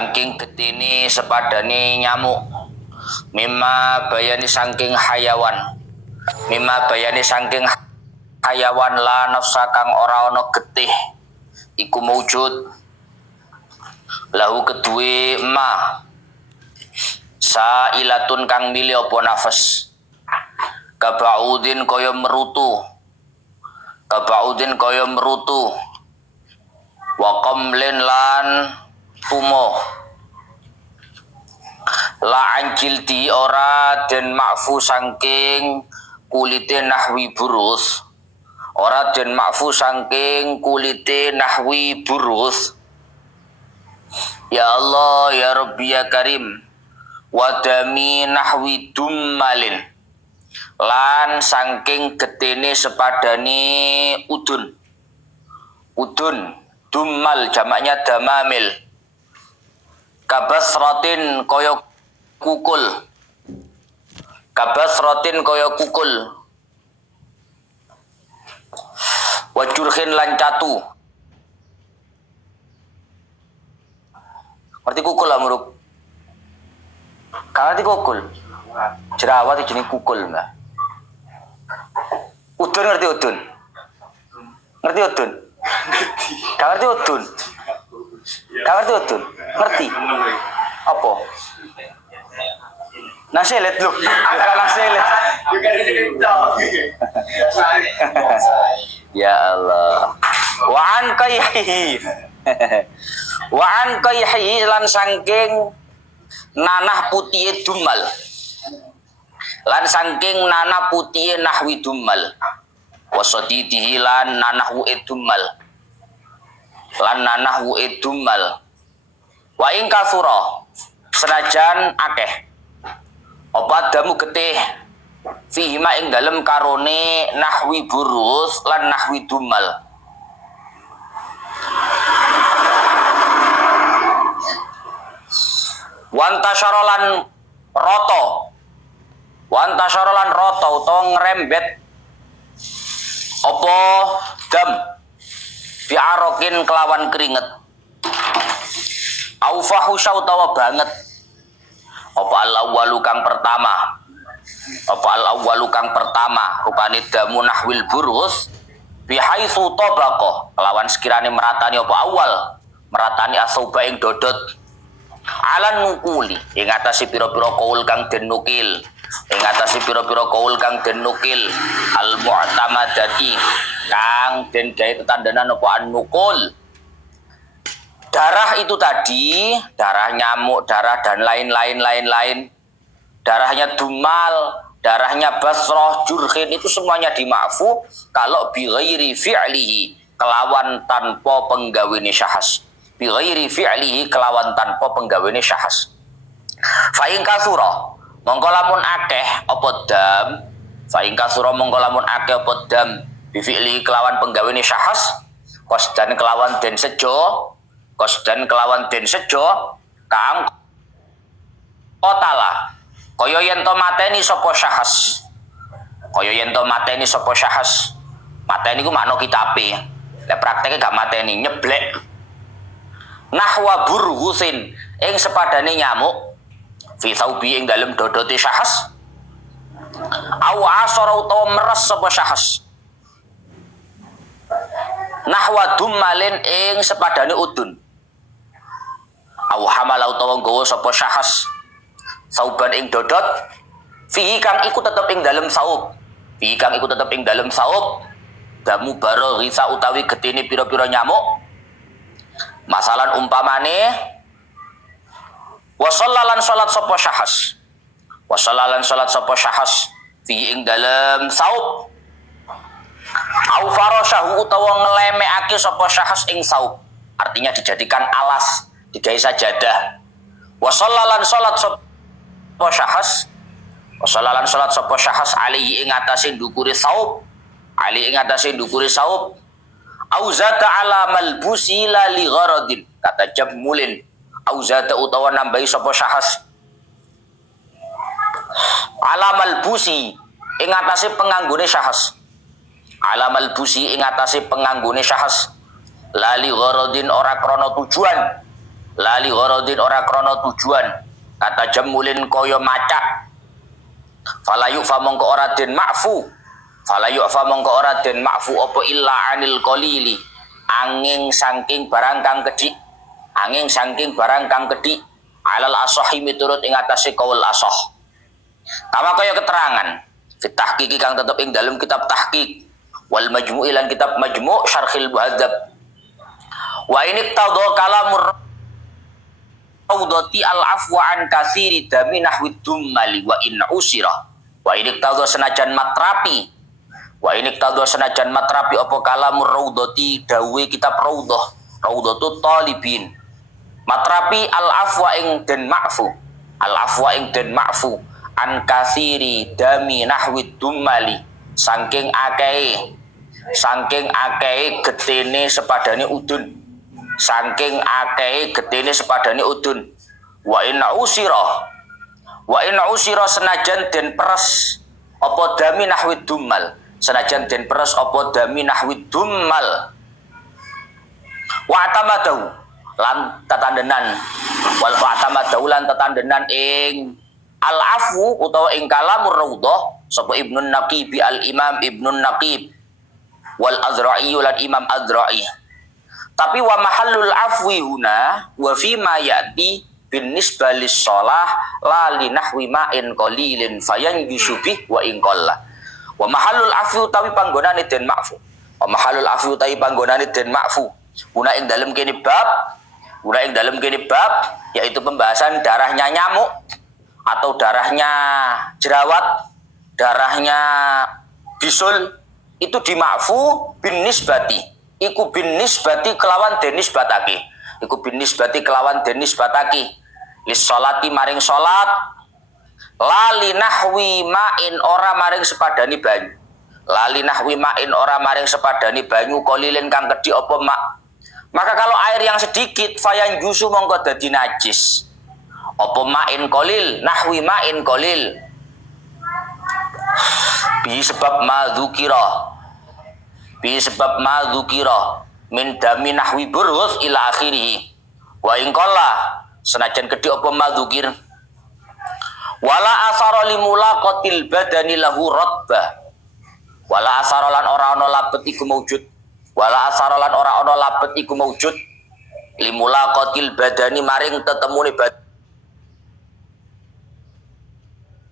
saking getini sepadani nyamuk, mimma bayani saking hayawan, mimma bayani saking hayawan la nafsa kang ora ana getih iku mawujud lahu kedue ma sailatun kang milih apa nafas kabaudin kaya merutu wa qamlin lan tumo la anjilti ora den makfu saking kulite nahwi burus, ora den makfu saking kulite nahwi burus. Ya Allah ya Rabbi ya Karim, wadami nahwi dummalin lan saking getene sepadani udun dummal jamaknya damamil, kabasratin kaya kukul wajurhin lan catu. Ngerti kukul lah muruk? Kang ngerti kukul? Jerawat jenis kukul mbak. Udun ngerti udun? Ngerti udun? Kang ngerti udun? Kang ngerti udun? Ngerti? Apa? Nasilet lu? Bukan nasilet. Ya Allah. Wa'an kayhihi lan sangking nanah putih dummal, lan sangking nanah putih nahwi dummal, wasadidihi lan nanah wu'id dummal, wa ing kasura senajan akeh apa damu getih fihima ing dalem karone nahwi burus lan nahwi dummal. Wantasyarolan roto utawa ngrembet apa dam biarokin kelawan keringet au fahusya utawa banget apa al-awwalu kang pertama rupane damu nahwil burus bihaitsu tabaqah kelawan sekirane meratani apa awal meratani asauba ing dodot alan nukuli ing atase pira-pira kaul kang den nukil al mu'tamadati kang den gawe tetandanan apa an-nukul. Darah itu tadi, darah nyamuk, darah dan lain-lain, darahnya dumal, darahnya basroh, jurhin itu semuanya dima'fu kalau bi ghairi fi'lihi kelawan tanpa penggawene syahas. Bi ghairi fi'lihi kelawan tanpa penggawene syahas. Fa in kasura mongko lamun akeh apa dam, bi fi'li kelawan penggawene syahas, qasdan kelawan den sejo kang kotala kaya yen to mateni sapa syahas. Mateni ku makna kitabe. Lek prakteke gak mateni, nyeblek. Nahwa burghusin ing sepadane nyamuk fi saubi ing dalem dodote syahas. Aw asara utawa meres sapa syahas. Nahwa dummalin ing sepadane udun. Aw hamala utawa nggawa sapa syahas sauban ing dodot fihi kang iku tetep ing dalem saub damu barghisa utawi getine pira-pira nyamuk. Masalan umpamane wasallalan salat sapa syahas fihi ing dalem saub au farasyahu utawa ngelemeake sapa syahas ing saub, artinya dijadikan alas, digawe sajadah. Wasallalan salat sapa syahas alaihi ing atase ndukure saub, auzata ala malbusi la li gharadin kata jamulin, auzata utawa nambahi sapa syahas ala malbusi ing atase penganggone syahas, la li gharadin ora krana tujuan, lali gharadin ora krana tujuan, kata jamulin kaya macak. Falayu fa mongko ora den ma'fu, falayu fa mongko ora den ma'fu apa illa anil qalili, angin saking barang kang kedhik, angin saking barang kang kedhik, alal asahi miturut ing atase kaul asah. Kama kaya keterangan fit tahqiqi kang tetep ing dalam kitab tahqiq wal majmu' lan kitab majmu' syarhil muhadzab. Wa ini tadha kalamur raudati al afwa an katsiri dami nahwi dummali wa in usira. Wa ini tadha senajan matrapi, wa ini tadha senajan matrapi apa kalamur raudati dawe kitab raudhah, raudhatut talibin. Matrapi al afwa ing den ma'fu, al afwa ing den ma'fu an katsiri dami nahwi dummali, saking akeh getene sepadane udun, saking akeh getene sepadane udun. Wa in usira senajan den peres apa dami nahwi dummal, senajan den peres apa dami nahwi dummal. Wa tamadahu lan tetandenan, wal tamadahu lan tetandenan ing al-afu utawa ing kalamur raudhah sapa Ibnun Naqib al Imam Ibnun Naqib wal Azra'i lan Imam Azra'i. Tapi wa mahallul afwi huna wa fi ma ya'ti bin nisbalis shalah la li nahwi ma'in qalilin fayanjusu bih wa in qalla. Wa mahallul afwi utawi panggonane den ma'fu, wa mahallul afwi utawi panggonane den ma'fu guna ing dalem kene bab, yaitu pembahasan darahnya nyamuk atau darahnya jerawat, darahnya bisul, itu dima'fu bin nisbati, iku bin nisbati kelawan den nisbatake, iku bin nisbati kelawan den nisbatake lis sholati maring sholat, lali nahwi ma'in ora maring sepadani banyu, lali nahwi ma'in ora maring sepadani banyu kolilin kang kedhi apa mak. Maka kalau air yang sedikit fayan jusu mongko dadi najis. Apa ma'in kolil, nahwi ma'in kolil. Bi sebab madzukira min dami nahwi burghus ila akhirih. Wa in qalla senajan kedhi apa madzukir. Wala asara limulaqatil badani lahu ratbah. Wala asara lan ora ana labet iku maujud. Wala asarolan ora ana labet iku maujud limulaqatil badani maring tetemune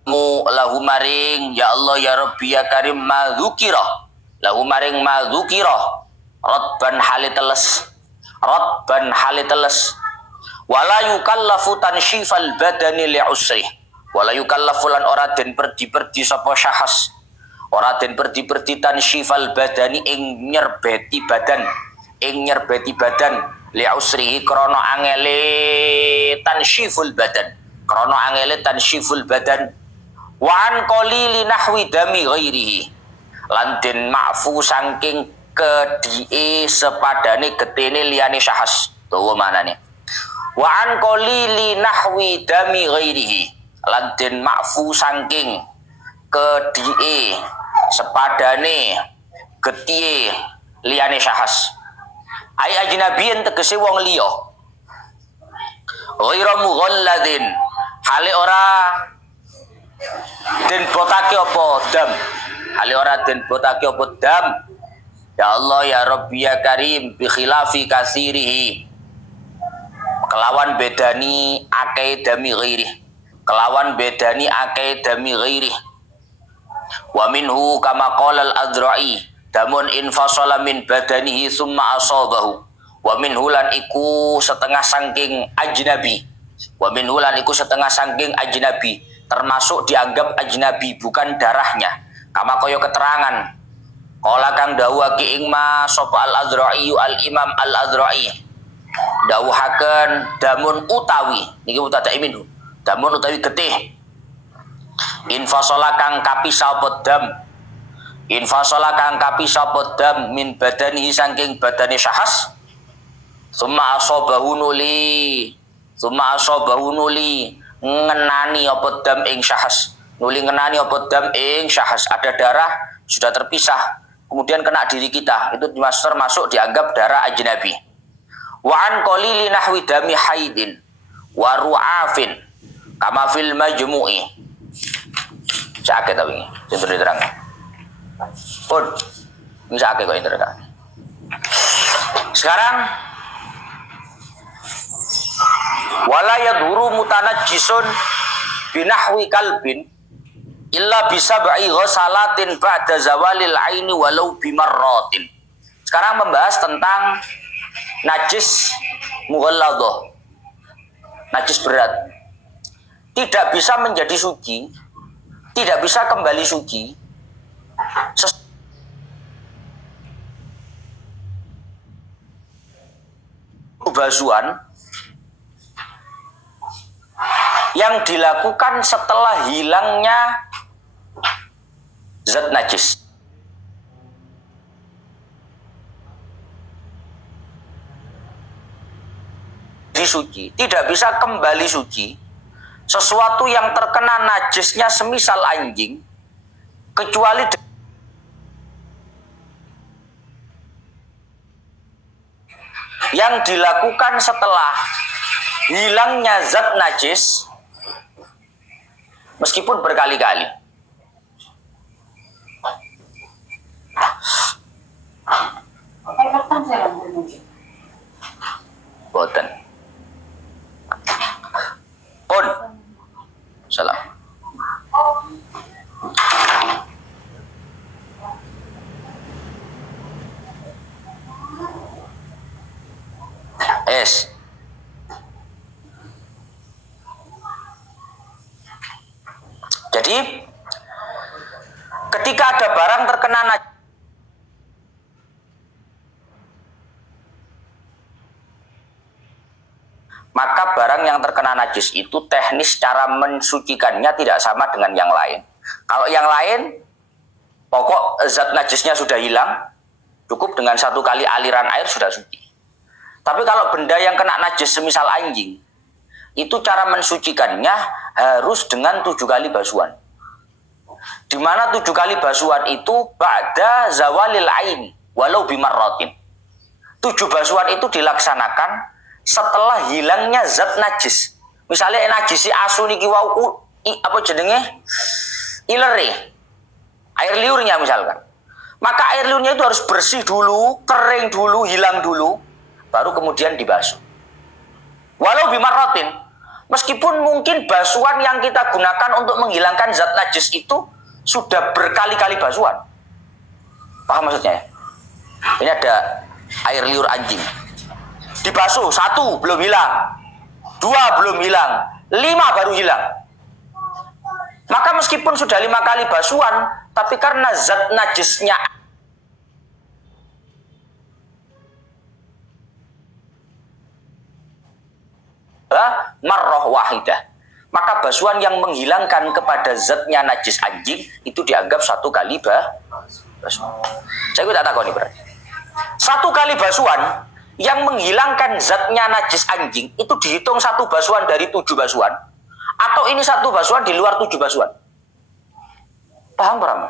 badmu lahu maring ya Allah ya Rabbi ya Karim madzukira, lahu maring madzukira ratban haliteles, wala yukallafu tanshifal badani li'usri, wala yukallafu lan ora den perdi-perdi sapa syahas, ora den perdi-perdi tanshifal badani ing nyerbeti badan li usrihi krana angele tanshiful badan, wa an qalili nahwi dami ghairihi lan den ma'fu saking kedhie sepadane getene liyane syahas. Tuwa manane wa an qalili nahwi dami ghairihi lan den ma'fu saking kedhie sepadane getihe liyane syahas. Ai ajnabiyen tegese wong liya. Ghairu mughalladin hale ora den botake apa dam. Hale ora den botake apa dam. Ya Allah ya Rabbi ya Karim bi khilafi kasirihi. Kelawan bedani akeh dami ghairi. Wa minhu kama qala al-Azra'i damun infasala min badanihi summa asabahu. Wa minhu lan iku setengah saking ajnabi, termasuk dianggap ajnabi bukan darahnya. Kama kaya keterangan qala kang dawuhake ing ma sapa al-Azra'i al-Imam al-Azra'i dawuhaken damun utawi niki mutada'i minhu, damun utawi getih infasala kang kapisah dam min badanihi saking badane syahas summa asabahu nuli ngenani apa dam ing syahas, ada darah sudah terpisah kemudian kena diri kita, itu termasuk dianggap darah ajnabi. Wa an qalili nahwi dami haidin wa ru'afin kama fil majmu'i. Sakit tapi ini, sing terang. Pun, ini sakit kok ini terang. Sekarang wala yadhuru mutanajjisun binahwi kalbin illa bisab'i ghasalatin ba'da zawalil aini walau bimarratin. Sekarang membahas tentang najis mughalladhah. Najis berat. Tidak bisa menjadi suci, tidak bisa kembali suci basuhan yang dilakukan setelah hilangnya zat najis. Suci, tidak bisa kembali suci sesuatu yang terkena najisnya semisal anjing kecuali yang dilakukan setelah hilangnya zat najis meskipun berkali-kali. Boten. Pun. Salam. Es. Jadi ketika ada barang terkena najis maka barang yang terkena najis itu teknis cara mensucikannya tidak sama dengan yang lain. Kalau yang lain pokok zat najisnya sudah hilang, cukup dengan satu kali aliran air sudah suci. Tapi kalau benda yang kena najis semisal anjing, itu cara mensucikannya harus dengan 7 kali basuhan. Di mana 7 kali basuhan itu ba'da zawalil aini walau bimarratin. 7 basuhan itu dilaksanakan setelah hilangnya zat najis. Misalnya najisi asu niki wau apa jenenge? Ilere. Air liurnya misalkan. Maka air liurnya itu harus bersih dulu, kering dulu, hilang dulu, baru kemudian dibasuh. Walau bimarratin, meskipun mungkin basuhan yang kita gunakan untuk menghilangkan zat najis itu sudah berkali-kali basuhan. Paham maksudnya ya? Ini ada air liur anjing. Dibasuh 1 belum hilang, 2 belum hilang, 5 baru hilang. Maka meskipun sudah 5 kali basuhan, tapi karena zat najisnya marrah wahidah, maka basuhan yang menghilangkan kepada zatnya najis anjing itu dianggap 1 kali basuhan. Saya tak takoni berarti 1 kali basuhan yang menghilangkan zatnya najis anjing itu dihitung 1 basuhan dari 7 basuhan, atau ini 1 basuhan di luar 7 basuhan. Paham paham?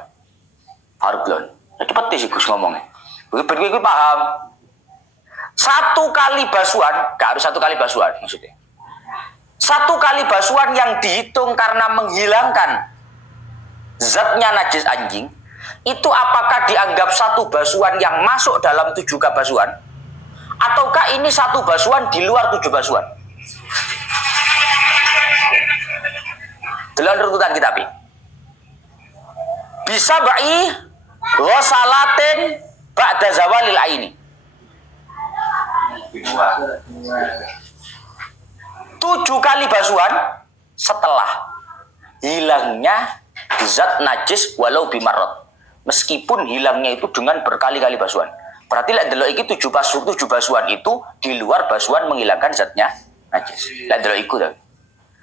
Harglon. Cepet sih Gus ngomongnya. Begitu paham. 1 kali basuhan, gak harus 1 kali basuhan maksudnya. 1 kali basuhan yang dihitung karena menghilangkan zatnya najis anjing, itu apakah dianggap 1 basuhan yang masuk dalam 7 basuhan? Ataukah ini 1 basuhan di luar 7 basuhan? Dalam runtutan kitab ini. Bisa ba'i ghasalatin ba'da zawalil aini. 7 kali basuhan setelah hilangnya zat najis walau bimarrat. Meskipun hilangnya itu dengan berkali-kali basuhan. Berarti lek delok iki 7 basuhan itu di luar basuhan menghilangkan zatnya najis. Lek delok iku ta.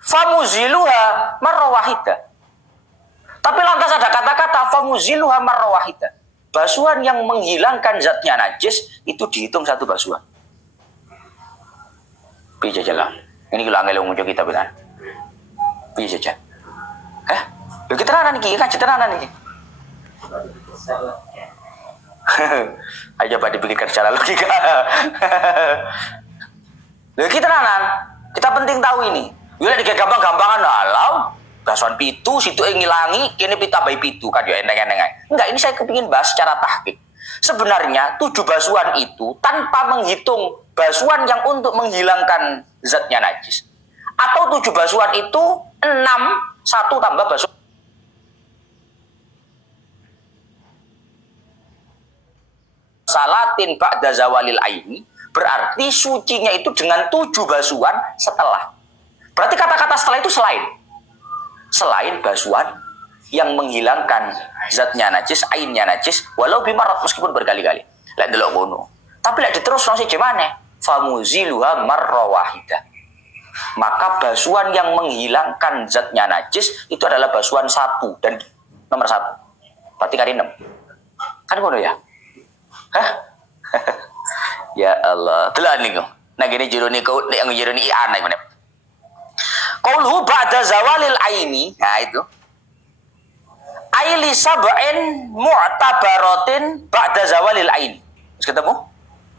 Famuziluha marra wahida. Tapi lantas ada kata-kata famuziluha marra wahida. Basuhan yang menghilangkan zatnya najis itu dihitung 1 basuhan. Piye jalan? Ini kalau angel muncul kita benar. Piye saja? Lho kita tenanan iki, kan tenanan iki. Ayo coba dipikirkan secara logika. Lha kita tenanan. Kita penting tahu ini. Yo lek gampang-gampangan halau, basuhan pitu situ ngilangi, kene pita bayi pitu kan yo enteng-enteng ae. Enggak, ini saya kepingin bahas secara tahqiq. Sebenarnya 7 basuhan itu tanpa menghitung basuhan yang untuk menghilangkan zatnya najis. Atau 7 basuhan itu 6, 1 tambah basuhan salatin ba'da zawalil aini, berarti sucinya itu dengan 7 basuhan setelah. Berarti kata-kata setelah itu selain basuhan yang menghilangkan zatnya najis, ainnya najis, walau bimarat meskipun berkali-kali. Lek delok ngono. Tapi lek diterusno sih gimana? Famuziluha marra wahidah. Maka basuhan yang menghilangkan zatnya najis itu adalah basuhan 1 dan nomor 1. Berarti kali 6. Kan ngono ya? Hah? Ya Allah. Delok niku. Nah gini jero niku yang jero ni ana iku. Qauluhu ba'da zawalil aini. Nah itu. Aili sab'in mu'tabaratin ba'da zawalil aini. Wis ketemu?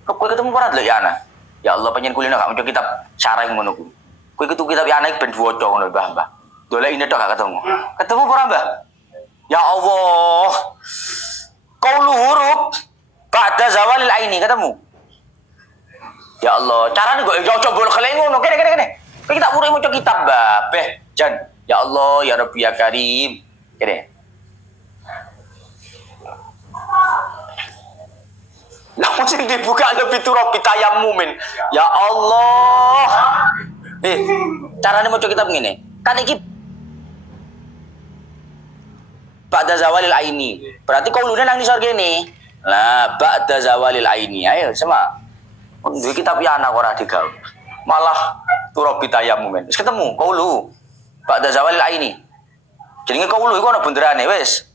Kowe ketemu ora delok ya ana? Ya Allah penyen kulino gak muncul kitab syarah ngono ku. Kowe ketu kitab ya ana ben diwaca ngono Mbah. Dolek ini tok gak ketemu. Ketemu ora Mbah? Ya Allah. Qaulu huruf ba'da zawalil aini ketemu. Ya Allah, carane kok cocok bol keleng ngono. Kene. Kita urip maca kitab, Mbah. Beh, jan. Ya Allah, ya Rabbi ya Karim. Kene. Lah mesti dibuka lebih turap bitayammumin. Ya Allah. Carane maca kitab ngene. Kan iki ba'da zawalil aini. Berarti kaulune nang nisor kene. Lah ba'da zawalil aini. Ayo sama. Duwe kitab ya anak ora digawe. Malah turab bitayammumin. Wis ketemu kaulu. Ba'da zawalil aini. Jenenge kaulu iku ana benderane wis.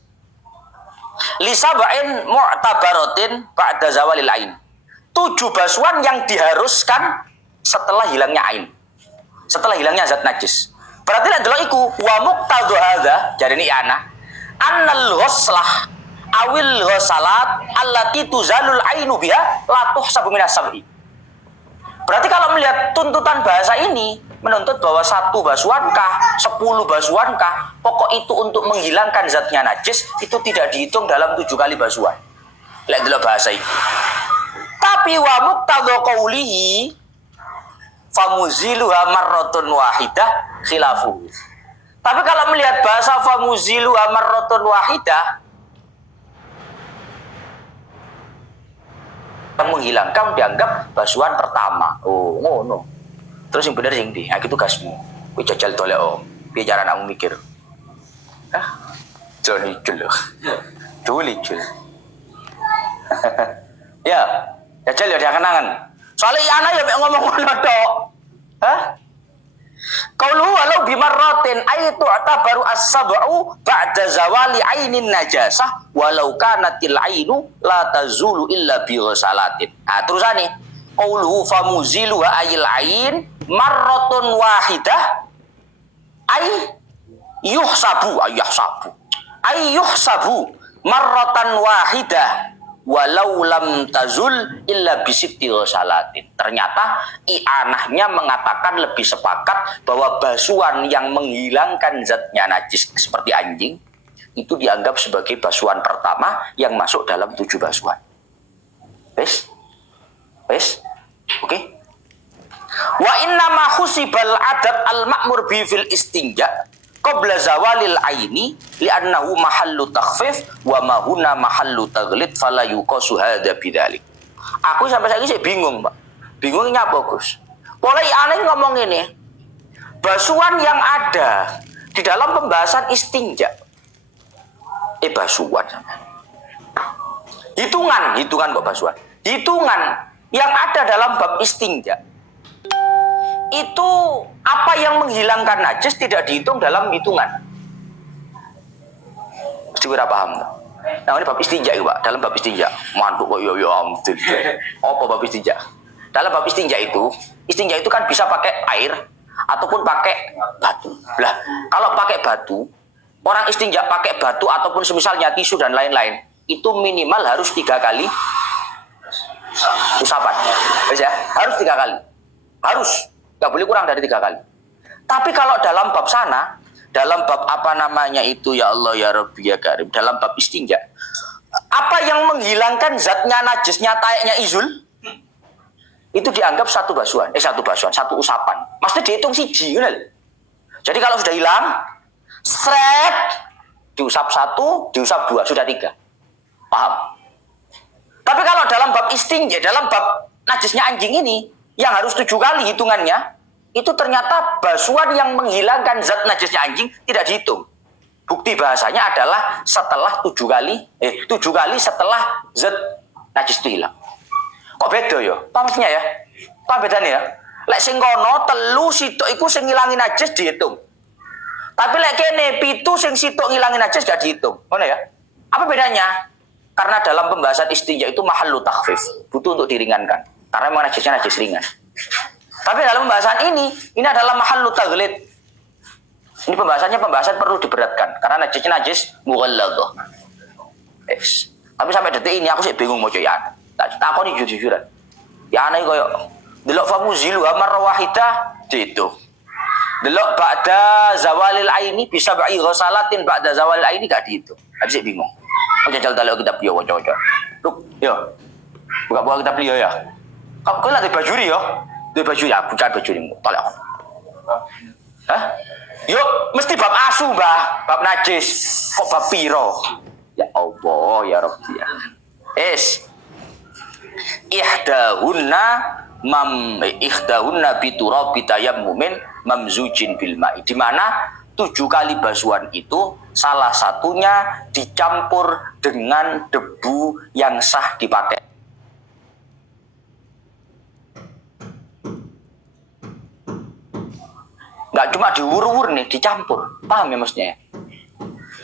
Lisaba'in mu'tabaratin ba'da zawalil ain. 7 basuhan yang diharuskan setelah hilangnya ain. Setelah hilangnya zat najis. Berarti lek delok iku wa muqtadhu hadza jarene ana annal ghuslah awil ghusalat allati tuzalul ainu biha la tuhsabu minas sab'i. Berarti kalau melihat tuntutan bahasa ini menuntut bahwa 1 basuhankah, 10 basuhankah, pokok itu untuk menghilangkan zatnya najis itu tidak dihitung dalam 7 kali basuhan. Lihat dulu bahasa ini. Tapi wa muqtadha qawlihi famuziluha marratun wahidah khilafuhu. Tapi kalau melihat bahasa famuziluha marratun wahidah yang menghilangkan dianggap basuhan pertama. Oh, ngono. Terus yang benar yang di, nah itu gasmu. Kowe jajal tolek om. Piye cara kamu mikir? Hah? Joli jul. Ya, jajal ya dia kenangan. Soalnya anak ya mek ngomong ngono tok. Hah? Qaulu walau bimarratin ayatu atabaru as-sab'u ba'da zawali ainin najasah walau kanatil ainu la tazulu illa bi ghusalatin. Nah, terusane qauluhu famuzilu ayil ain marratun wahidah ay yuhsabu marratan wahidah walau lam tazul illa bisitti ghusalatin. Ternyata i'anahnya mengatakan lebih sepakat bahwa basuhan yang menghilangkan zatnya najis seperti anjing itu dianggap sebagai basuhan pertama yang masuk dalam 7 basuhan. Wes? Oke? Wa inna ma khusibal adad al-ma'mur bi fil istinja qabla zawalil aini li'annahu mahallu takhfif wa ma huna mahallu taghlid fala yuqasu hadza bidzalik. Aku sampai saiki sih bingung, Pak. Bingungnya apa, Gus? Mulai aneh ngomong ini. Basuhan yang ada di dalam pembahasan istinja. Basuhan. Hitungan kok basuhan. Hitungan yang ada dalam bab istinja. Itu apa yang menghilangkan najis tidak dihitung dalam hitungan. Mesti kira paham. Nah ini bab istinja itu Pak. Dalam bab istinja. Mantuk kok ya ampun. Apa bab istinja? Dalam bab istinja itu kan bisa pakai air ataupun pakai batu. Lah, kalau pakai batu, orang istinja pakai batu ataupun semisalnya tisu dan lain-lain, itu minimal harus 3 kali usapan. Ya, harus 3 kali. Harus, nggak boleh kurang dari 3 kali. Tapi kalau dalam bab sana, dalam bab apa namanya itu, ya Allah ya Rabbi ya Karim, dalam bab istinja, apa yang menghilangkan zatnya najisnya tayaknya izul, itu dianggap satu basuhan, satu usapan. Maksudnya dihitung siji, jadi kalau sudah hilang, seret, diusap 1, diusap 2, sudah 3. Paham? Tapi kalau dalam bab istinja, dalam bab najisnya anjing ini, yang harus 7 kali hitungannya, itu ternyata basuhan yang menghilangkan zat najisnya anjing tidak dihitung. Bukti bahasanya adalah setelah 7 kali setelah zat najis itu hilang. Kok beda ya? Apa maksudnya ya? Apa bedanya ya? Lek sing kono telu sitok iku sing ngilangin najis dihitung. Tapi lek kene 7 sing sitok ngilangin najis gak dihitung. Ngono ya? Apa bedanya? Karena dalam pembahasan istinja itu mahallu takhfif, butuh untuk diringankan. Karena memang najisnya najis ringan. Tapi dalam pembahasan ini adalah mahallu taghlid. Ini pembahasan perlu diberatkan karena najisnya najis mughalladhah. Tapi sampai detik ini aku sih bingung mau coy ya. Takoni jujur-jujuran. Ya ana iki koyo delok famuzilu marra wahidah dihitung. Delok ba'da zawalil aini bisa ba'i ghasalatin ba'da zawalil aini gak dihitung. Aku sih bingung. Aku jajal dalok kitab yo waca-waca. Luk, yo. Buka kitab liya ya. Kau lah di bajuri yo. Di bajuri aku cari bajuri tolak. Hah? Yuk, mesti bab asu, Mbah. Bab najis. Kok bab piro? Ya Allah, ya Rabbi ya. Ihdahunna biturabi tayammumin mamzujin bil ma'i. Di mana 7 kali basuhan itu salah satunya dicampur dengan debu yang sah dipakai. Nggak cuma diwur-wur nih, dicampur. Paham ya maksudnya?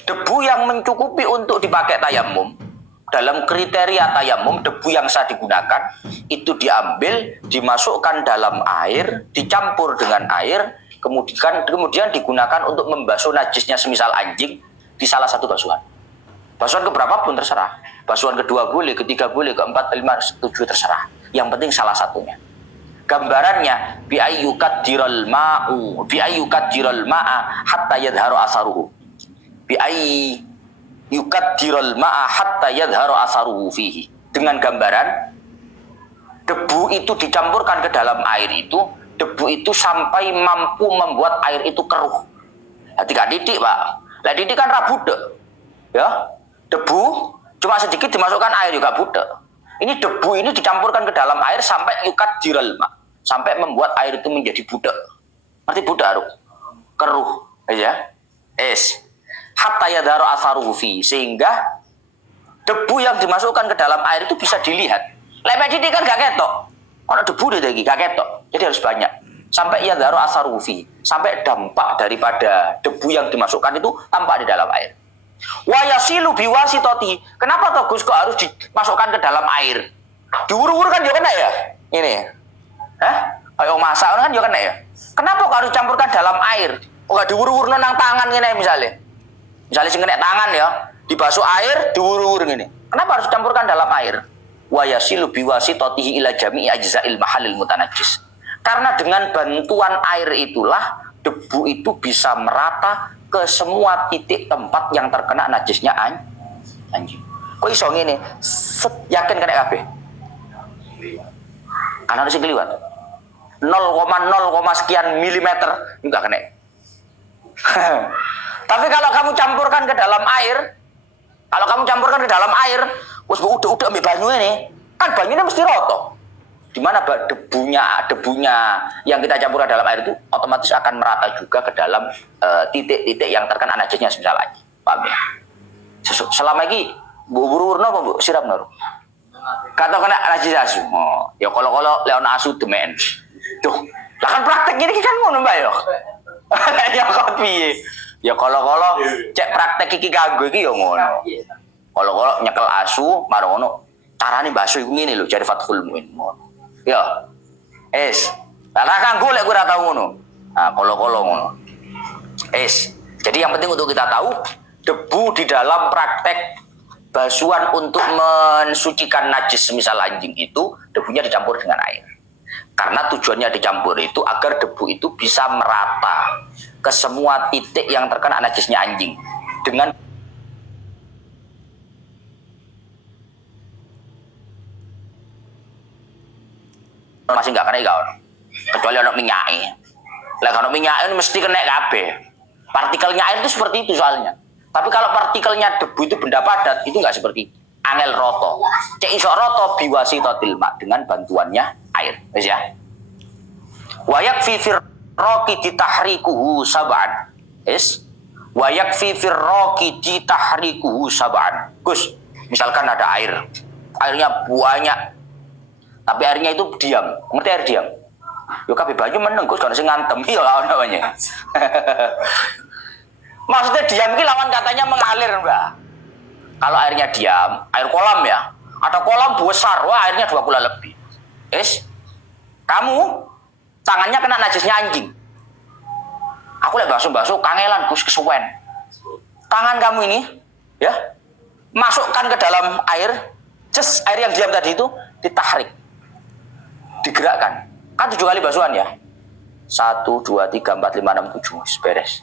Debu yang mencukupi untuk dipakai tayamum, dalam kriteria tayamum, debu yang sah digunakan, itu diambil, dimasukkan dalam air, dicampur dengan air, kemudian digunakan untuk membasuh najisnya semisal anjing di salah satu basuhan. Basuhan keberapa pun terserah. Basuhan kedua boleh, ketiga boleh, keempat, kelima, ketujuh terserah. Yang penting salah satunya. Gambarannya biayyukat jiral ma'a hatta yadharu asaruhu. Biayyukat jiral ma'a hatta yadharu asaruhu fihi. Dengan gambaran debu itu dicampurkan ke dalam air itu, debu itu sampai mampu membuat air itu keruh. Hati gak didik, Pak. Lah didik kan ra budek. Ya. Debu cuma sedikit dimasukkan air juga budek. Ini debu ini dicampurkan ke dalam air sampai yukat jiral ma'. Sampai membuat air itu menjadi budak. Ngerti budak, Aruk? Keruh, ya. Hatta yadharu atharuhu fi, sehingga debu yang dimasukkan ke dalam air itu bisa dilihat. Lemek didik kan gak ketok. Ono debu lagi gak ketok. Jadi harus banyak. Sampai yadharu atharuhu fi, sampai dampak daripada debu yang dimasukkan itu tampak di dalam air. Wa yasilu biwasitati. Kenapa toh Gus kok harus dimasukkan ke dalam air? Diur-ur kan juga kena ya? Ini. Kayak masak kan juga kena ya. Kenapa kok harus campurkan dalam air? Kok gak diwur-wur nang tangan gini misalnya? Misalnya sing kena tangan ya, dibasuh air, diwur-wur gini. Kenapa harus campurkan dalam air? Wa yasilu biwasitatihi ila jami'i ajza'il mahallil mutanajjis. Karena dengan bantuan air itulah debu itu bisa merata ke semua titik tempat yang terkena najisnya anjing. Kok iso ngene? Yakin kena kabeh? Karena harus keliwat. 0,0 sekian milimeter enggak kena. Tapi kalau kamu campurkan ke dalam air, wis udah ambil banyu ini, kan banyunya mesti roto. Di mana debunya yang kita campurkan dalam air itu otomatis akan merata juga ke dalam titik-titik yang terkena najisnya semisal lagi. Paham ya? Selama ini buru-buru apa bu siram nor? Kata kena najis asu. Oh, ya kalau leon asu demen. Tuh, lah kan praktek gini kan ngono Mbak ya. Ya kok piye? Ya kalau cek praktek iki kanggo iki ya ngono. Kalau nyekel asu marang ngono, carane basuh iku ngene lho, jare Fathul Muin. Ya. Lah kanggo lek kowe ora tau ngono. Nah, kalau ngono. Jadi yang penting untuk kita tahu debu di dalam praktek basuhan untuk mensucikan najis semisal anjing itu debunya dicampur dengan air. Karena tujuannya dicampur itu agar debu itu bisa merata ke semua titik yang terkena najisnya anjing. Dengan masih nggak kena kau, kecuali ada minyaknya. Lah kalau minyak ini mesti kena kabeh. Partikelnya air itu seperti itu soalnya. Tapi kalau partikelnya debu itu benda padat, itu nggak seperti itu. Angel roto. Cek iso roto biwasitatil ma, dengan bantuannya air. Wis ya. Wa yakfi firraqi ditahrikuhu sab'an. Wis. Wa yakfi firraqi ditahrikuhu sab'an. Gus, misalkan ada air. Airnya banyak. Tapi airnya itu diam. Ngerti air diam? Yo kabeh banyu meneng Gus, kan sing ngantem iya lawan namanya. Maksudnya diam iki lawan katanya mengalir, Mbak. Kalau airnya diam, air kolam ya. Ada kolam besar, wah airnya 2 kula lebih. Kamu tangannya kena najisnya anjing. Aku lihat basuh-basuh kangelan Gus kesuwen. Tangan kamu ini ya, masukkan ke dalam air, air yang diam tadi itu ditahrik. Digerakkan. Kan 7 kali basuhan ya. 1, 2, 3, 4, 5, 6, 7. Beres.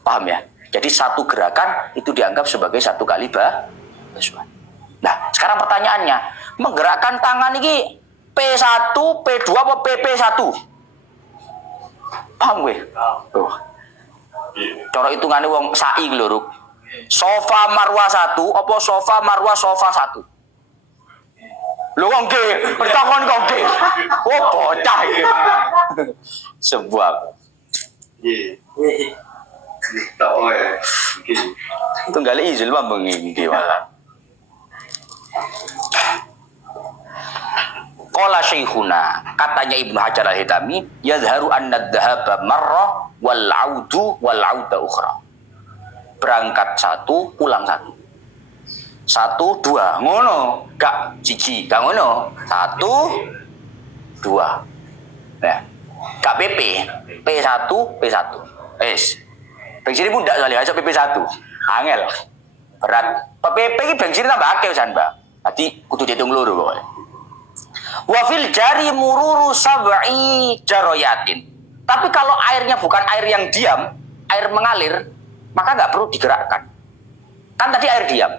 Paham ya? Jadi satu gerakan itu dianggap sebagai 1 kali basuhan. Nah, sekarang pertanyaannya, menggerakkan tangan ini P1, P2 apa PP1? Paham gue? Oh. Cara hitungannya wong sai lho, sofa marwah 1 apa sofa marwah sofa 1? Lho kok nggih, pertakon kok nggih. Oh, bocah iki. Sebab tunggal izin mah bengi malah. Qala syekhuna, katanya Ibnu Hajar Al-Hitami, yadharu anna dhahaba marrah wal auda ukhra. Berangkat 1, pulang 1. 1, 2, ngono, gak siji, gak ngono. 1, 2. Nah, gak PP, P1, P1. Bensin pun ndak kali aja PP1. Angel. Berat. PP iki bensin tambah akeh jan, Mbak. Dadi kudu diitung loro pokoke. Wa fil jari mururu sab'i jaroyatin. Tapi kalau airnya bukan air yang diam, air mengalir, maka nggak perlu digerakkan. Kan tadi air diam.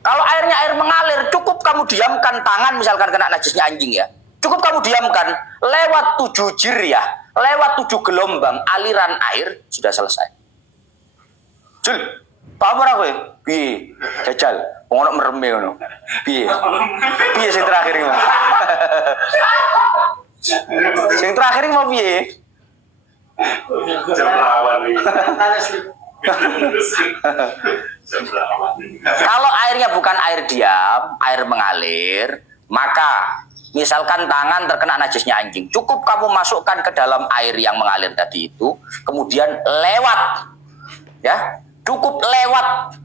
Kalau airnya air mengalir, cukup kamu diamkan tangan, misalkan kena najisnya anjing ya. Cukup kamu diamkan, lewat 7 jiryah, lewat 7 gelombang aliran air, sudah selesai. Jul, paham ora kowe? Piye? Jajal, ngono mereme ngono. Piye? Piye sing terakhir iki? Sing terakhir mau piye? Jemlawan iki. Kalau airnya bukan air diam, air mengalir, maka misalkan tangan terkena najisnya anjing, cukup kamu masukkan ke dalam air yang mengalir tadi itu, kemudian lewat, ya, cukup lewat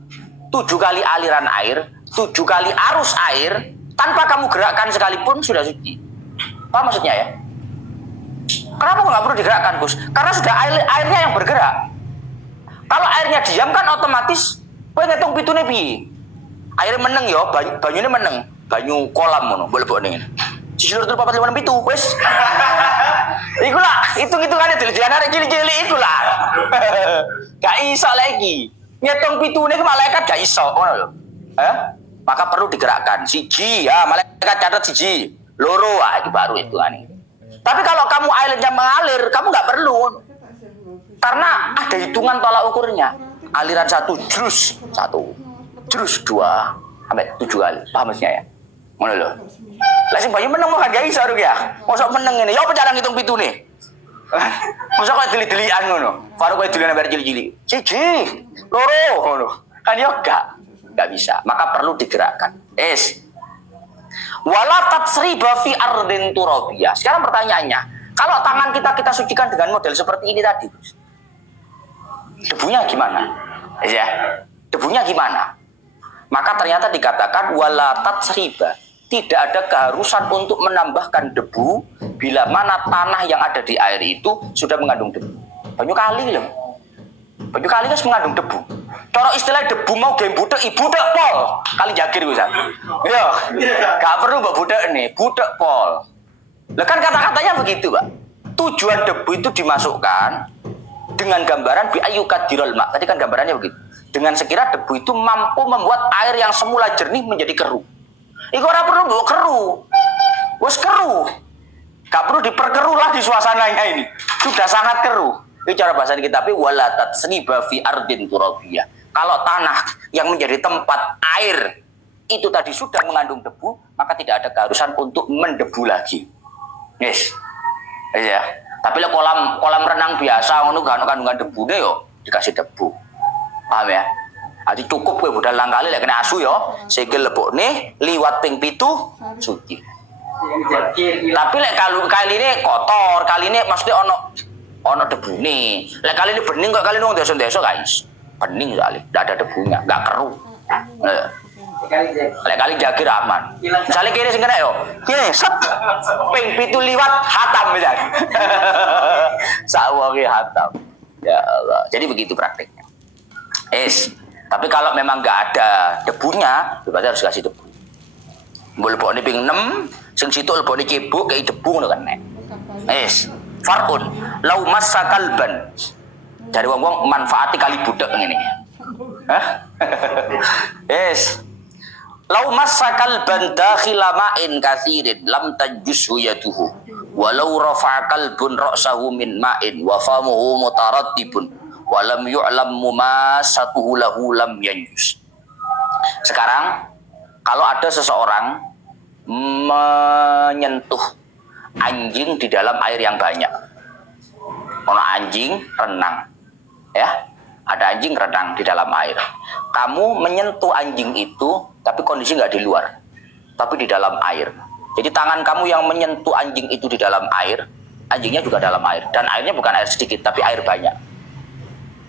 7 kali aliran air, 7 kali arus air, tanpa kamu gerakkan sekalipun sudah suci. Apa maksudnya ya? Kenapa nggak perlu digerakkan, Gus? Karena sudah airnya yang bergerak. Kalau airnya diam kan otomatis kowe ngitung pitune piye? Air meneng ya, banyune meneng, banyu kolam ngono, boleh mbok ning. Siji loro telu papat lima enam 7 wis. Iku lah, hitung-hitungane dilihat arek cilik-cilik iku lah. Gak iso lagi. Ngitung pitune ke malaikat gak iso ngono lho. Maka perlu digerakkan. Siji ya, malaikat catat siji. Loro iki baru hitungane. Tapi kalau kamu airnya mengalir, kamu nggak perlu. Karena ada hitungan tolak ukurnya. Aliran 1 jrus 1, jrus 2 sampai 7 kali. Paham maksudnya ya? Ngono lho. Lah sing bayu meneng mah gak iso ya. Mosok meneng ngene. Ya apa cara ngitung pitune? Mosok kok deli-delian ngono. Baru kowe delian bar cilik-cilik. Siji, loro ngono. Kan yo gak bisa. Maka perlu digerakkan. Wala tatsriba fi ardin turabiyah. Sekarang pertanyaannya, kalau tangan kita sucikan dengan model seperti ini tadi, debunya gimana? Ya, debunya gimana? Maka ternyata dikatakan wala tatsriba, tidak ada keharusan untuk menambahkan debu bila mana tanah yang ada di air itu sudah mengandung debu. Banyu kali loh. Banyu kali kan mengandung debu. Cara istilah debu mau game budek, budek pol. Kali jagir bisa. Ya, gak perlu mbak budek nih, budek pol. Lah kan kata-katanya begitu, Pak. Tujuan debu itu dimasukkan dengan gambaran bi ayyukadirul ma. Tadi kan gambarannya begitu. Dengan sekira debu itu mampu membuat air yang semula jernih menjadi keruh. Iku ora perlu mbok keruh. Wes keruh. Gak perlu diperkeruh lah di suasananya ini. Sudah sangat keruh. Itu cara bahasa kita, tapi walatat seniba fi ardin turabiyah. Kalau tanah yang menjadi tempat air itu tadi sudah mengandung debu, maka tidak ada keharusan untuk mendebu lagi. Yes. Ya. Tapi lah kolam renang biasa ngono gak kandungan debune yo dikasih debu. Paham ya? Jadi cukup kowe budal langkali lek kena asu yo, sikil lebokne liwat ping 7 suci. Tapi lek kali ini kotor, kali ini maksudnya ono debune. Lek kali ini bening kok kali ini wong desa-desa guys. Bening sekali, enggak ada debunya, enggak keruh. Lek kali jagir aman. Misalnya kiri sing kena yo. Kene set ping 7 liwat hatam ya. Sawange hatam. Ya Allah. Jadi begitu praktiknya. Tapi kalau memang nggak ada debunya, berarti harus kasih debu. Mbok lebokne ping 6, sing situ lebokne cebok kayak debu ngono kan nek. Farun lau masakalban. Dari wong-wong manfaati kali budak ngene. Hah? Lau masakal banda khilamain kathirin lam tajushu yaduhu walau rafa'a kalbun ra'sahu min ma'in wa famuhu mutarattibun wa lam yu'lam mumasatuhu lahu lam yanjus. Sekarang kalau ada seseorang menyentuh anjing di dalam air yang banyak, ono anjing renang ya, ada anjing renang di dalam air, kamu menyentuh anjing itu tapi kondisi nggak di luar, tapi di dalam air. Jadi tangan kamu yang menyentuh anjing itu di dalam air, anjingnya juga dalam air. Dan airnya bukan air sedikit, tapi air banyak.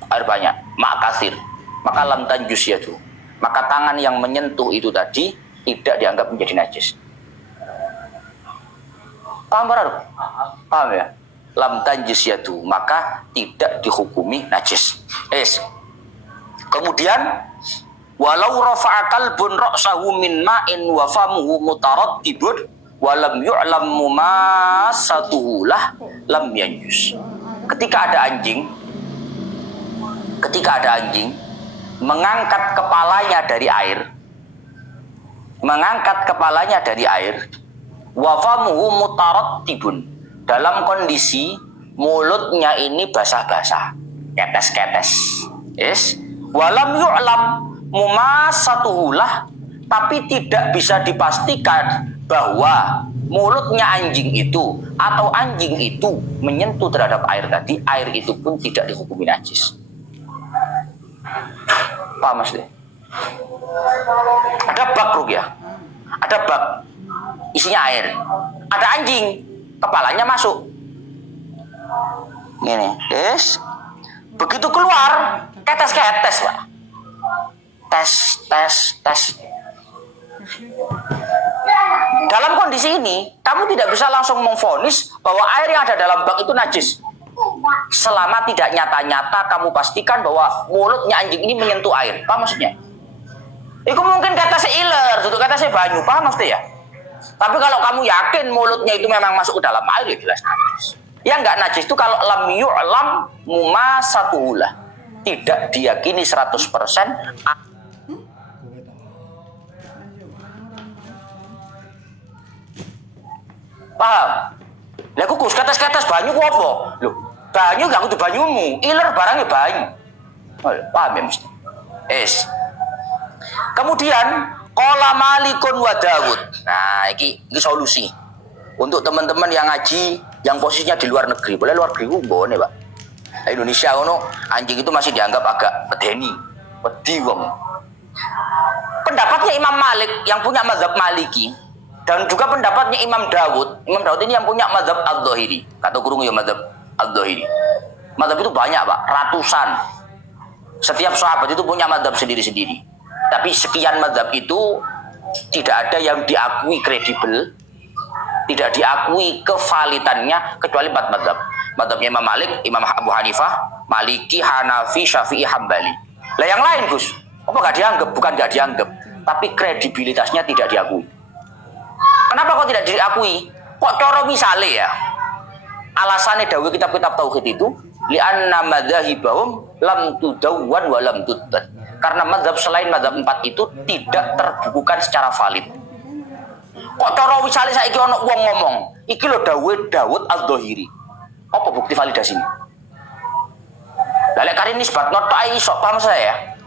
Air banyak, makasir. Maka lam tanjus yadu. Maka tangan yang menyentuh itu tadi tidak dianggap menjadi najis. Paham baru? Paham ya? Lam tanjus yadu. Maka tidak dihukumi najis. Kemudian walau rafa'a kalbun ra'sahu min ma'in wa famuhu mutarattibun wa lam yu'lam mumasatuhu lah lam yanjus. Ketika ada anjing mengangkat kepalanya dari air wa famuhu mutarattibun, dalam kondisi mulutnya ini basah-basah, ketes-ketes. Walam yu'lam mumasatuhulah, tapi tidak bisa dipastikan bahwa mulutnya anjing itu atau anjing itu menyentuh terhadap air tadi, air itu pun tidak dihukumi najis. Paham maksudnya? Ada bak rukyah, ada bak isinya air, ada anjing kepalanya masuk gini, begitu keluar ketes-ketes Pak, tes. Dalam kondisi ini kamu tidak bisa langsung memvonis bahwa air yang ada dalam bak itu najis selama tidak nyata-nyata kamu pastikan bahwa mulutnya anjing ini menyentuh air. Paham maksudnya? Itu mungkin kata iler, itu kata banyu. Paham maksudnya ya? Tapi kalau kamu yakin mulutnya itu memang masuk ke dalam air, ya jelas najis. Yang enggak najis itu kalau lam yu'lam mumasatuhulah, tidak diyakini 100%. Paham? Lah kukus ketes-ketes banyu ku apa? Loh, banyu gak kudu banyumu, iler barangnya banyu. Paham ya mesti? Kemudian qala Malikun wa Dawud. Nah, ini solusi untuk teman-teman yang ngaji yang posisinya di luar negeri. Boleh luar negeri mbone, Pak. Indonesia ngono, anjing itu masih dianggap agak medeni, wedi wong. Pendapatnya Imam Malik yang punya mazhab Maliki dan juga pendapatnya Imam Dawud. Imam Dawud ini yang punya mazhab Adz-Dzahiri. Kata kurung ya mazhab Adz-Dzahiri. Mazhab itu banyak, Pak, ratusan. Setiap sahabat itu punya mazhab sendiri-sendiri. Tapi sekian mazhab itu tidak ada yang diakui kredibel, tidak diakui kevalitannya kecuali 4 mazhab. Mazhabnya Imam Malik, Imam Abu Hanifah, Maliki, Hanafi, Syafi'i, Hambali. Lah yang lain, Gus, apa gak dianggap? Bukan gak dianggap, tapi kredibilitasnya tidak diakui. Kenapa kok tidak diakui? Kok cara misale ya? Alasannya dawuh kitab-kitab tauhid itu li'anna madzhabahum lam tudawwan wa lam tuddan. Karena mazhab selain mazhab 4 itu tidak terbukukan secara valid. Kok cara misale saiki ana wong ngomong, iki lho dawuh Daud Az-Zahiri. Apa bukti validasinya? Lah lek kari nisbat not iso paham saya.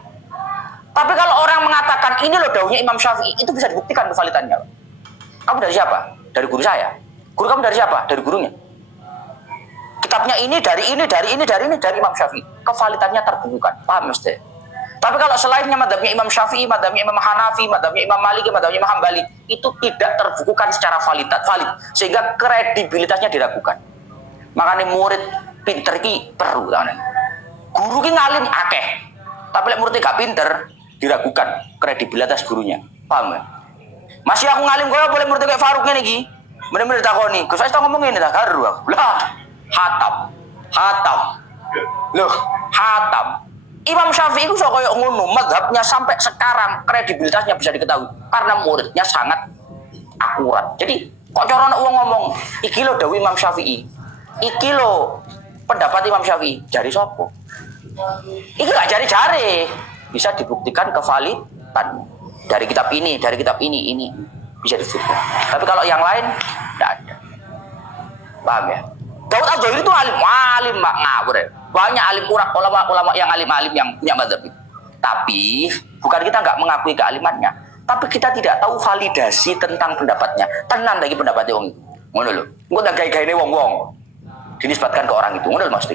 Tapi kalau orang mengatakan ini loh dawuhnya Imam Syafi'i, itu bisa dibuktikan kevalidannya. Kamu dari siapa? Dari guru saya. Guru kamu dari siapa? Dari gurunya. Kitabnya ini dari Imam Syafi'i. Kevalidannya terbukukan. Paham mesti? Tapi kalau selainnya madhabnya Imam Syafi'i, madhabnya Imam Hanafi, madhabnya Imam Maliki, madhabnya Imam Hambali, itu tidak terbukukan secara valid, sehingga kredibilitasnya diragukan. Makanya murid pinter ki perlu tangan. Guru ki ngalim akeh, tapi lek muridnya gak pinter, diragukan kredibilitas gurunya. Paham ya? Masih aku ngalim kaya boleh muridnya kayak Faruk ngene iki. Bener-bener takoni, Gus Ais tak ngomong ngene tak garu aku. Lah, hatam. Loh, hatam. Imam Syafi'i itu sok koyo ngono, mazhabnya sampai sekarang kredibilitasnya bisa diketahui karena muridnya sangat akurat. Jadi kok cara wong ngomong iki lho dawuh Imam Syafi'i. Iki lho pendapat Imam Syafi'i. Jari sapa? Iki gak jari-jari. Bisa dibuktikan kevalidan dari kitab ini bisa dibuktikan. Tapi kalau yang lain enggak ada. Paham ya? Daud Az-Zahiri itu alim mak ngawur ya. Banyak alim ulama yang alim-alim yang punya mazhab itu. Tapi bukan kita nggak mengakui kealimannya, tapi kita tidak tahu validasi tentang pendapatnya. Tenan lagi pendapatnya wong itu. Ngono lho. Engko tak gawe-gawe wong-wong dinisbatkan ke orang itu. Ngono lho Mas.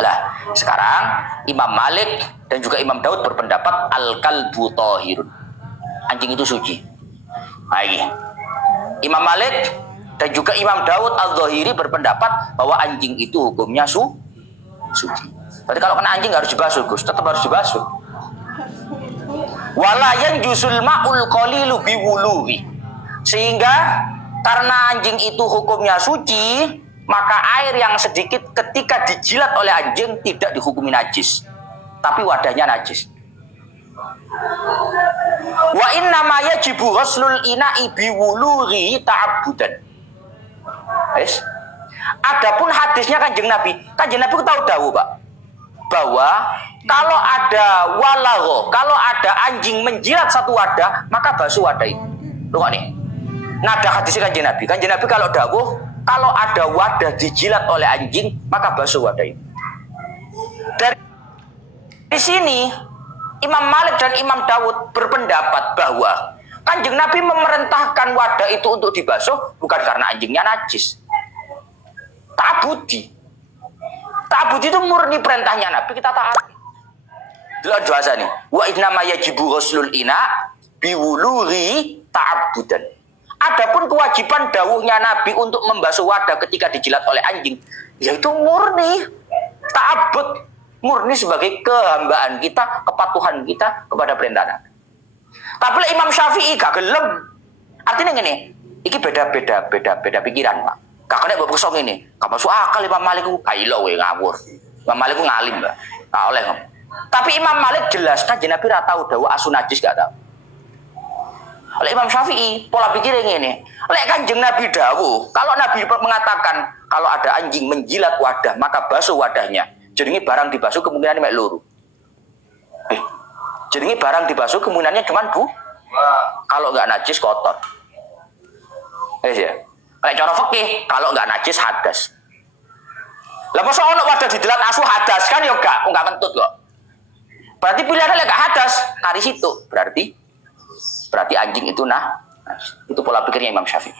Lah, sekarang Imam Malik dan juga Imam Daud berpendapat al-kalbu thahirun. Anjing itu suci. Nah, ini. Imam Malik dan juga Imam Daud Az-Zahiri berpendapat bahwa anjing itu hukumnya suci. Berarti kalau kena anjing harus dibasuh, Gus. Tetap harus dibasuh. Wala yanjusul ma'ul qalilu biwuluhi. Sehingga karena anjing itu hukumnya suci, maka air yang sedikit ketika dijilat oleh anjing tidak dihukumi najis, tapi wadahnya najis. Wa inna ma yajibu ghuslul ina'i biwuluhi ta'abbudan. Yes. Adapun hadisnya Kanjeng Nabi tahu dawuh, Pak, bahwa kalau ada walagho, kalau ada anjing menjilat satu wadah, maka basuh wadah itu. Loh nih. Nada hadisnya Kanjeng Nabi kalau dawuh, kalau ada wadah dijilat oleh anjing, maka basuh wadah itu. Dari sini Imam Malik dan Imam Daud berpendapat bahwa Kanjeng Nabi memerintahkan wadah itu untuk dibasuh bukan karena anjingnya najis. Ta'budi itu murni perintahnya Nabi, kita taati. Dulu bahasa nih. Wa innama yajibu ghuslul ina biwuluhi ta'abbudan. Adapun kewajiban dawuhnya Nabi untuk membasuh wadah ketika dijilat oleh anjing, yaitu murni ta'abbud, murni sebagai kehambaan kita, kepatuhan kita kepada perintah Nabi. Tapi Imam Syafi'i gak gelem. Artinya gini, iki beda pikiran, Pak. Kakaknya bapak kesong ini, gak masuk akal Imam Malik itu kailo we ngawur. Imam Malik itu ngalim, Mbak. Gak oleh. Tapi Imam Malik jelas kan Nabi ra tahu dawuh asu najis gak tahu. Oleh Imam Syafi'i pola pikirnya ini, lek Kanjeng Nabi dawuh, kalau Nabi mengatakan kalau ada anjing menjilat wadah maka basuh wadahnya. Jenenge barang dibasuh kemungkinannya mek loro. Jenenge barang dibasuh kemungkinannya cuma kalau nggak najis kotor. Ya. Lek cara fikih kalau nggak najis hadas. Lah masa ono wadah didelat asu hadas kan ya enggak kentut kok. Berarti pilihannya lek gak hadas kari situ. Berarti anjing itu itu pola pikirnya Imam Syafi'i.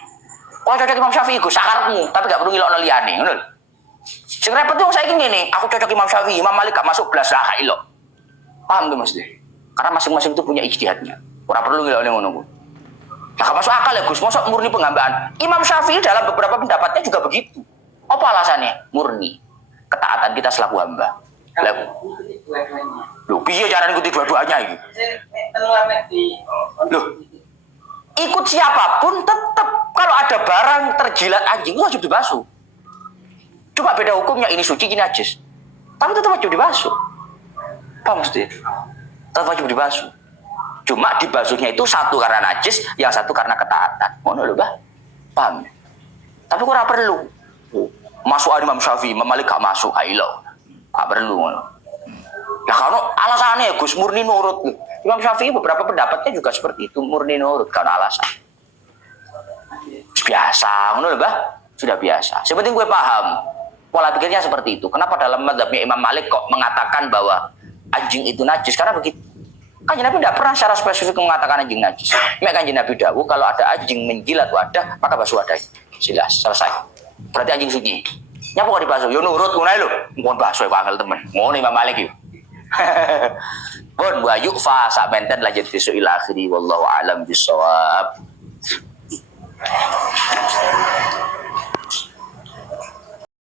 Oh cocok Imam Syafi'i Gus sakarmu, tapi gak perlu ngilokno liyane, ngono lho. Sing repot yo saiki ngene, aku cocok Imam Syafi'i, Imam Malik gak masuk blas lah ilok. Paham tuh Mas? Karena masing-masing itu punya ijtihadnya. Ora perlu ngilokno ngono ku. Lah gak masuk akal ya Gus, mosok murni penghambaan. Imam Syafi'i dalam beberapa pendapatnya juga begitu. Apa alasannya? Murni ketaatan kita selaku hamba. Loh, piye cara ngikuti dua-duanya iki? Loh, ikut siapapun tetap kalau ada barang terjilat anjing wajib dibasuh. Cuma beda hukumnya, ini suci, ini najis. Tapi tetap wajib dibasuh. Apa mesti? Tetap wajib dibasuh. Cuma dibasuhnya itu satu karena najis, yang satu karena ketaatan. Ngono lho, Bah. Paham? Tapi kok ora perlu. Masuk Imam Syafi'i, Imam Malik gak masuk, ayo. Gak perlu ngono. Ya karena alasannya Gus murni nurut. Imam Syafi'i beberapa pendapatnya juga seperti itu, murni nurut karena alasan. Biasa, ngono lho, Mbah. Sudah biasa. Sepenting gue paham. Pola pikirnya seperti itu. Kenapa dalam mazhabnya Imam Malik kok mengatakan bahwa anjing itu najis? Karena begitu. Kanjeng Nabi tidak pernah secara spesifik mengatakan anjing najis. Mek Kanjeng Nabi dawuh kalau ada anjing menjilat wadah, maka basuh wadahnya. Jelas, selesai. Berarti anjing suci. Nyapa kok dibasuh? Yo nurut ngono lho. Mun basuh angel temen. Ngono Imam Malik iki. Pun wa yufa sak benten lanjut besok ila akhiri wallahu alam bisawab.